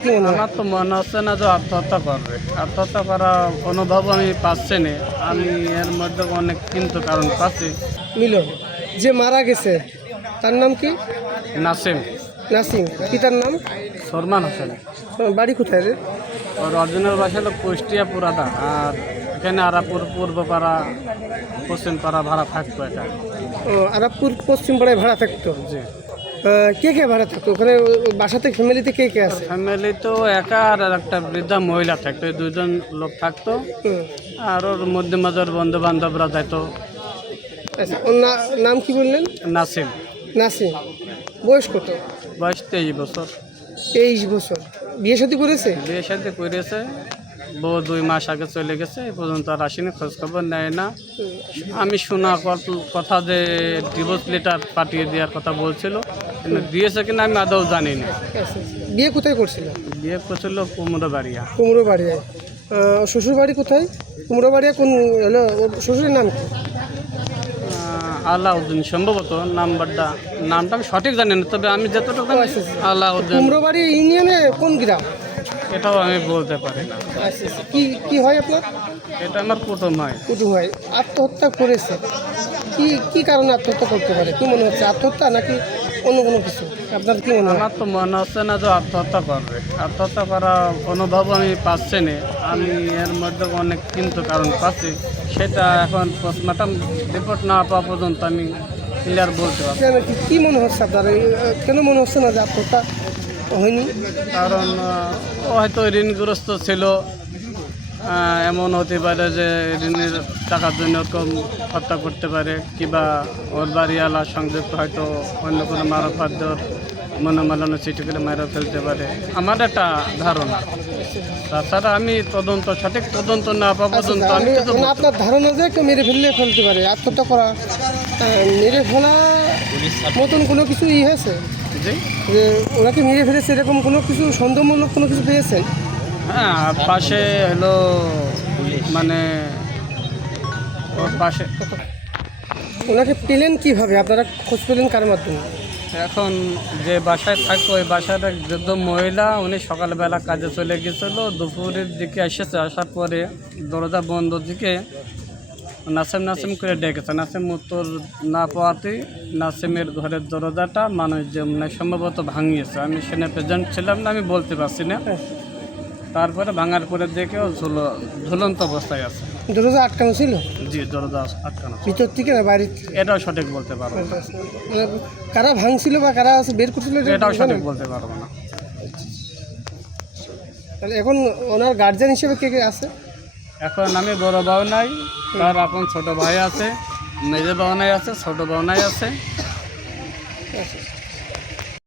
আমার তো মনে হচ্ছে না যে আত্মহত্যা করবে। আত্মহত্যা করা অনুভব আমি পাচ্ছি না। আমি এর মধ্যে অনেক কিন্তু কারণ পাচ্ছি। মিলন যে মারা গেছে তার নাম কি? নাসিম। নাসিম পিতার নাম? সরমান হোসেন। বাড়ি কোথায় রে? ওর অরিজিনাল বাসা হলো কুষ্টিয়া পুরাদা। আর এখানে আরাপুর পূর্বপাড়া পশ্চিমপাড়া ভাড়া থাকতো এটা। ও, আরাবপুর পশ্চিম পাড়ায় ভাড়া থাকতো? জি। কে কে ভাড়া থাকতো? ওখানে বাসাতে ফ্যামিলিতে কে কে আছে? ফ্যামিলি তো একা আর একটা বৃদ্ধা মহিলা থাকতো দুজন লোক থাকতো। আর ওর মধ্যে মাঝের বন্ধু বান্ধবরা যাইতো। আচ্ছা ওর নাম কি বললেন? নাসিম। নাসিম। বয়স কত? বয়স তেইশ বছর। তেইশ বছর। বিয়ে শাদী করেছে? বিয়ে সাথে করেছে। বউ দুই মাস আগে চলে গেছে এ পর্যন্ত আর আসেনি খোঁজ খবর নেয় না। আমি শোনা কথা যে ডিভোর্স লেটার পাঠিয়ে দেওয়ার কথা বলছিল কিন্তু দিয়েছে কিনা আমি আদৌ জানি না। বিয়ে কোথায় করছিল? বিয়ে করছিল কুমড়ো বাড়িয়া কুমড়ো বাড়িয়ায় শ্বশুর বাড়ি কোথায়? কুমড়ো বাড়িয়া কোন হলো শ্বশুরের নাম কি? আলাউদ্দিন সম্ভবত নাম্বারটা নামটা আমি সঠিক জানি না তবে আমি যতটুকু আচ্ছা, আচ্ছা। আলাউদ্দিন। কুমড়ো বাড়ি ইউনিয়নে কোন গ্রাম? এটাও আমি বলতে পারি না। আচ্ছা আচ্ছা। কি কি হয় আপনার? এটা আমার কুটুম হয় কুটুম হয় আত্মহত্যা করেছে। কি কি কারণে আত্মহত্যা করতে পারে? কি মনে হচ্ছে আত্মহত্যা নাকি অন্য কোনো কিছু? আপনার কি মনে আমার তো মনে হচ্ছে না যে আত্মহত্যা করবে। আত্মহত্যা করা অনুভব আমি পাচ্ছি না। আমি এর মধ্যে অনেক কিন্তু কারণ পাচ্ছি। সেটা এখন পোস্টমর্টম রিপোর্ট না পাওয়া পর্যন্ত আমি ক্লিয়ার বলতে পারছি কি মনে হচ্ছে আপনার? কেন মনে হচ্ছে না যে আত্মহত্যা হয়নি। কারণ ও হয়তো ঋণগ্রস্ত ছিল। এমন হতে পারে যে ঋণের টাকার জন্য কম হত্যা করতে পারে কিংবা ওর বাড়িওয়ালা সংযুক্ত হয়তো অন্য কোনো মারফাত মনোমালনে চিঠি করে মেরে ফেলতে পারে। আমার একটা ধারণা। তাছাড়া আমি তদন্ত সঠিক তদন্ত না পাওয়া পর্যন্ত আমি মানে আপনার ধারণা যে মেরে ফেললে ফেলতে পারে? আত্মহত্যা করা মেরে ফেলা মতন কোনো কিছু ই হয়েছে? যে ওনাকে মেরে ফেলেছে এরকম কোনো কিছু সন্দেহমূলক কোনো কিছু পেয়েছেন? হ্যাঁ আর পাশে হলো মানে ওর পাশে ওনাকে পেলেন কীভাবে? আপনারা খোঁজ পেলেন কার মাধ্যমে? এখন যে বাসায় থাকতো ওই বাসার এক বৃদ্ধ মহিলা উনি সকালবেলা কাজে চলে গেছিল। দুপুরের দিকে এসেছে আসার পরে দরজা বন্ধ দিকে নাসিম নাসেম করে ডেকেছে। নাসিম উত্তর না পাওয়াতেই নাসিমের ঘরের দরজাটা মানুষ যে মানে সম্ভবত ভাঙিয়েছে। আমি সেখানে প্রেজেন্ট ছিলাম না আমি বলতে পারছি না। তারপরে ভাঙার পরে দেখেও ঝুল ঝুলন্ত অবস্থায় আছে। দরজা আটকানো ছিল? জি দরজা আটকানো ভিতর থেকে না বাইরে এটাও সঠিক বলতে পারব না। কারা ভাঙছিল বা কারা আছে বের করছিল এটা এটাও সঠিক বলতে পারব না। তাহলে এখন ওনার গার্জেন হিসেবে কে কে আছে? এখন আমি বড় নাই, তার আপন ছোট ভাই আছে, মেজে বাউনাই আছে, ছোট বাউনাই আছে।